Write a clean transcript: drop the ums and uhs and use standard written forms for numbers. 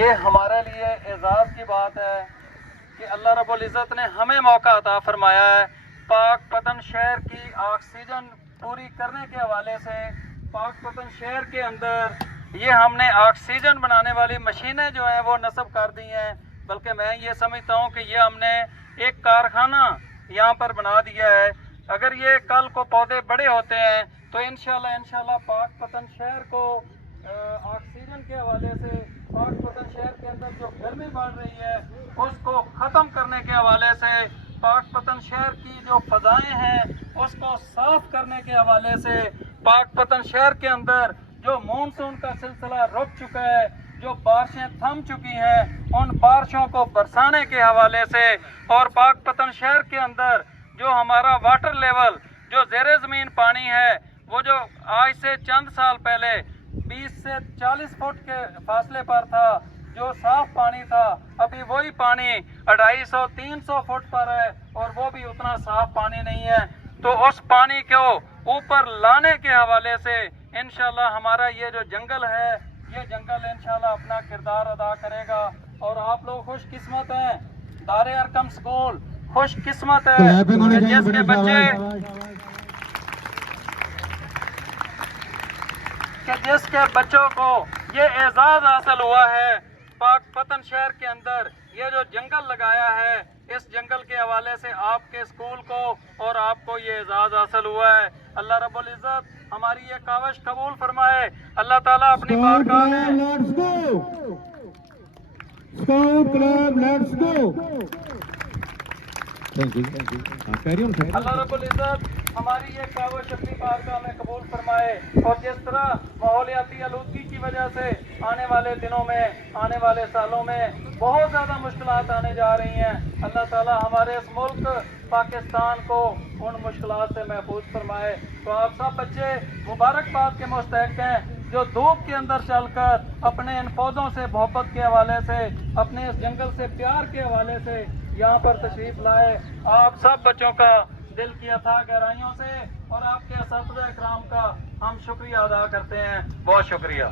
یہ ہمارے لیے اعزاز کی بات ہے کہ اللہ رب العزت نے ہمیں موقع عطا فرمایا ہے پاک پتن شہر کی آکسیجن پوری کرنے کے حوالے سے۔ پاک پتن شہر کے اندر یہ ہم نے آکسیجن بنانے والی مشینیں جو ہیں وہ نصب کر دی ہیں، بلکہ میں یہ سمجھتا ہوں کہ یہ ہم نے ایک کارخانہ یہاں پر بنا دیا ہے۔ اگر یہ کل کو پودے بڑے ہوتے ہیں تو انشاءاللہ پاک پتن شہر کو آکسیجن کے حوالے سے، پاک پتن شہر کے اندر جو گرمی بڑھ رہی ہے اس کو ختم کرنے کے حوالے سے، پاک پتن شہر کی جو فضائیں ہیں اس کو صاف کرنے کے حوالے سے، پاک پتن شہر کے اندر جو مونسون کا سلسلہ رک چکا ہے، جو بارشیں تھم چکی ہیں، ان بارشوں کو برسانے کے حوالے سے، اور پاک پتن شہر کے اندر جو ہمارا واٹر لیول جو زیر زمین پانی ہے وہ جو آج سے چند سال پہلے 20 سے 40 فٹ کے فاصلے پر تھا، جو صاف پانی تھا، ابھی وہی پانی 250-300 فٹ پر ہے اور وہ بھی اتنا صاف پانی نہیں ہے۔ تو اس پانی کو اوپر لانے کے حوالے سے انشاءاللہ ہمارا یہ جو جنگل ہے، یہ جنگل انشاءاللہ اپنا کردار ادا کرے گا۔ اور آپ لوگ خوش قسمت ہیں، دار ارقم سکول خوش قسمت ہے کہ جس کے بچوں کو یہ اعزاز حاصل ہوا ہے پاک پتن شہر کے اندر یہ جو جنگل لگایا ہے، اس جنگل کے حوالے سے آپ کے اسکول کو اور آپ کو یہ اعزاز حاصل ہوا ہے۔ اللہ رب العزت ہماری یہ کاوش قبول فرمائے۔ اللہ تعالیٰ اپنی بارگاہ میں اللہ رب العزت ہماری یہ کاوش اپنی بارگاہ میں قبول فرمائے، اور جس طرح ماحولیاتی آلودگی کی وجہ سے آنے والے دنوں میں، آنے والے سالوں میں بہت زیادہ مشکلات آنے جا رہی ہیں، اللہ تعالیٰ ہمارے اس ملک پاکستان کو ان مشکلات سے محفوظ فرمائے۔ تو آپ سب بچے مبارکباد کے مستحق ہیں جو دھوپ کے اندر چل کر اپنے ان پودوں سے محبت کے حوالے سے، اپنے اس جنگل سے پیار کے حوالے سے یہاں پر تشریف لائے۔ آپ سب بچوں کا دل کی اتھاہ گہرائیوں سے اور آپ کے اساتذہ اکرام کا ہم شکریہ ادا کرتے ہیں۔ بہت شکریہ۔